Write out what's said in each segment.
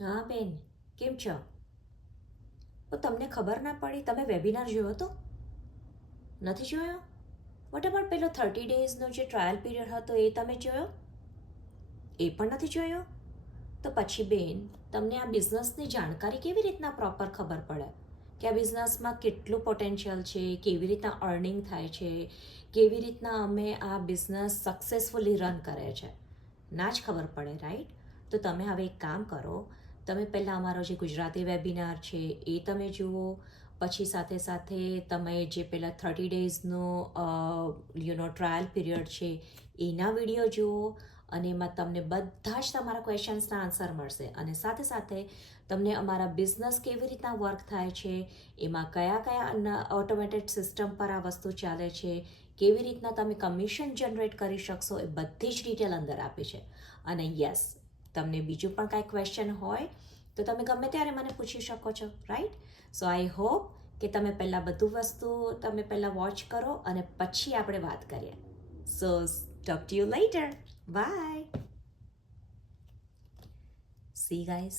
હા બેન, કેમ છો? તો તમને ખબર ના પડી? તમે વેબિનાર જોયો તો? નથી જોયો? વોટ અબાઉટ પેલો 30 ડેઝનો જે ટ્રાયલ પીરિયડ હતો એ તમે જોયો? એ પણ નથી જોયો? તો પછી બેન, તમને આ બિઝનેસની જાણકારી કેવી રીતના પ્રોપર ખબર પડે કે આ બિઝનેસમાં કેટલું પોટેન્શિયલ છે, કેવી રીતના અર્નિંગ થાય છે, કેવી રીતના અમે આ બિઝનેસ સક્સેસફુલી રન કરે છે? ના જ ખબર પડે, રાઈટ? તો તમે હવે એક કામ કરો, તમે પહેલાં અમારો જે ગુજરાતી વેબિનાર છે એ તમે જુઓ, પછી સાથે સાથે તમે જે પહેલાં 30 ડેઝનો ટ્રાયલ પીરિયડ છે એના વિડીયો જુઓ, અને એમાં તમને બધા જ તમારા ક્વેશ્ચન્સના આન્સર મળશે. અને સાથે સાથે તમને અમારા બિઝનેસ કેવી રીતના વર્ક થાય છે, એમાં કયા કયા ઓટોમેટેડ સિસ્ટમ પર આ વસ્તુ ચાલે છે, કેવી રીતના તમે કમિશન જનરેટ કરી શકશો, એ બધી જ ડિટેલ અંદર આપી છે. અને યસ, તમને બીજું પણ કાંઈ ક્વેશ્ચન હોય તો તમે ગમે ત્યારે મને પૂછી શકો છો, રાઈટ? સો આઈ હોપ કે તમે પહેલાં બધું વસ્તુ તમે પહેલાં વોચ કરો અને પછી આપણે વાત કરીએ. So talk to you later. Bye. See guys,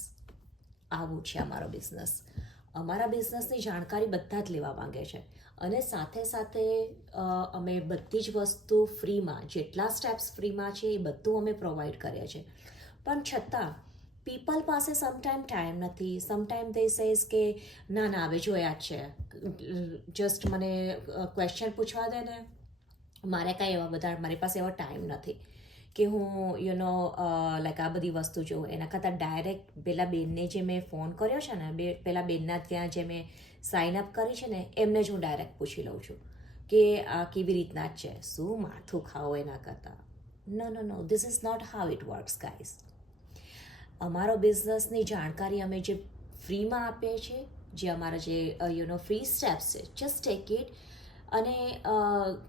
આવું છે અમારો બિઝનેસ. અમારા બિઝનેસની જાણકારી બધા જ લેવા માંગે છે, અને સાથે સાથે અમે બધી જ વસ્તુ ફ્રીમાં, જેટલા સ્ટેપ્સ ફ્રીમાં છે એ બધું અમે પ્રોવાઈડ કરીએ છીએ. પણ છતાં પીપલ પાસે ટાઈમ નથી. સમટાઈમ દે સેઝ કે ના ના હવે જોયા જ છે, જસ્ટ મને ક્વેશ્ચન પૂછવા દે ને, મારે કાંઈ એવા બધા, મારી પાસે એવો ટાઈમ નથી કે હું લાઈક આ બધી વસ્તુ જોઉં. એના કરતાં ડાયરેક્ટ પેલા બેનને જે મેં ફોન કર્યો છે ને, પેલા બેનના ત્યાં જે મેં સાઇન અપ કરી છે ને, એમને જ હું ડાયરેક્ટ પૂછી લઉં છું કે આ કેવી રીતના જ છે, શું માથું ખાઓ એના કરતાં. No no no, this is not how it works guys. અમારો બિઝનેસની જાણકારી અમે જે ફ્રીમાં આપીએ છીએ, જે અમારા જે ફ્રી સ્ટેપ્સ છે, જસ્ટ ટેક ઇટ. અને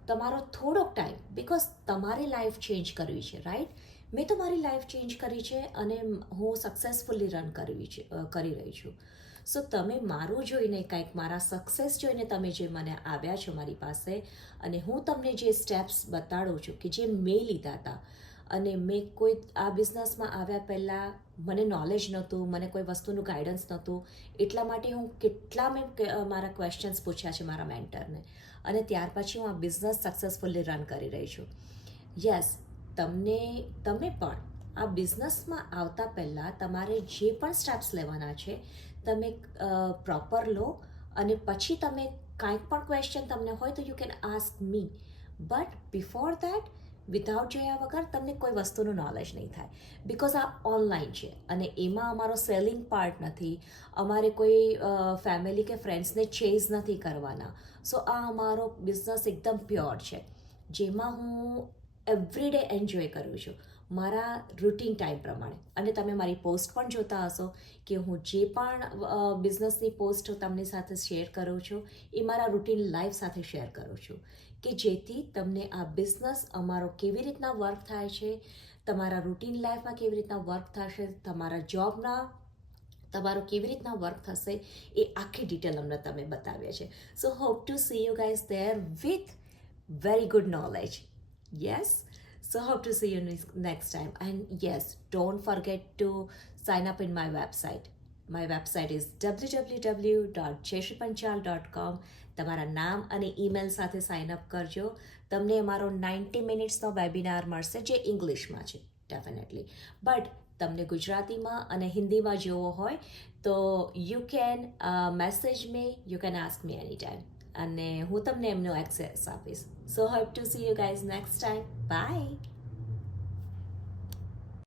તમારો થોડોક ટાઈમ, બિકોઝ તમારી લાઈફ ચેન્જ કરવી છે, રાઈટ? મેં તો મારી લાઈફ ચેન્જ કરી છે અને હું સક્સેસફુલી રન કરી રહી છું. સો તમે મારું જોઈને, કંઈક મારા સક્સેસ જોઈને તમે જે મને આવ્યા છો મારી પાસે, અને હું તમને જે સ્ટેપ્સ બતાડું છું કે જે મેં લીધા હતા, અને મેં કોઈ આ બિઝનેસમાં આવ્યા પહેલાં મને નોલેજ નહોતું, મને કોઈ વસ્તુનું ગાઈડન્સ નહોતું, એટલા માટે હું કેટલા મેં મારા ક્વેશ્ચન્સ પૂછ્યા છે મારા મેન્ટરને, અને ત્યાર પછી હું આ બિઝનેસ સક્સેસફુલી રન કરી રહી છું. યસ, તમે પણ આ બિઝનેસમાં આવતા પહેલાં તમારે જે પણ સ્ટેપ્સ લેવાના છે તમે પ્રોપર લો, અને પછી તમે કાંઈક પણ ક્વેશ્ચન તમને હોય તો you can ask me. But before that, without જોયા વગર તમને કોઈ વસ્તુનું નોલેજ નહીં થાય, બિકોઝ આ ઓનલાઈન છે અને એમાં અમારો સેલિંગ પાર્ટ નથી. અમારે કોઈ ફેમિલી કે ફ્રેન્ડ્સને ચેઝ નથી કરવાના. સો આ અમારો બિઝનેસ એકદમ પ્યોર છે, જેમાં હું એવરી ડે એન્જોય કરું છું મારા રૂટીન ટાઈમ પ્રમાણે. અને તમે મારી પોસ્ટ પણ જોતા હશો કે હું જે પણ બિઝનેસની પોસ્ટ તમને સાથે શેર કરું છું એ મારા રૂટીન લાઈફ સાથે શેર કરું છું, કે જેથી તમને આ બિઝનેસ અમારો કેવી રીતના વર્ક થાય છે, તમારા રૂટીન લાઈફમાં કેવી રીતના વર્ક થશે, તમારા જોબના તમારો કેવી રીતના વર્ક થશે, એ આખી ડિટેલ અમને તમે બતાવીએ છે. So hope to see you guys there with very good knowledge. Yes? So hope to see you next time. And yes, don't forget to sign up in my website. My website is www.jeshpanchal.com. તમારા નામ અને email સાથે sign up કરજો. તમને અમારો 90 મિનિટ્સનો webinar મળશે, જે ઇંગ્લિશમાં છે ડેફિનેટલી. બટ તમને ગુજરાતીમાં અને હિન્દીમાં જોવો હોય તો you can message me, you can ask me any time, અને હું તમને એમનો એક્સેસ આપીશ. So hope to see you guys next time. By.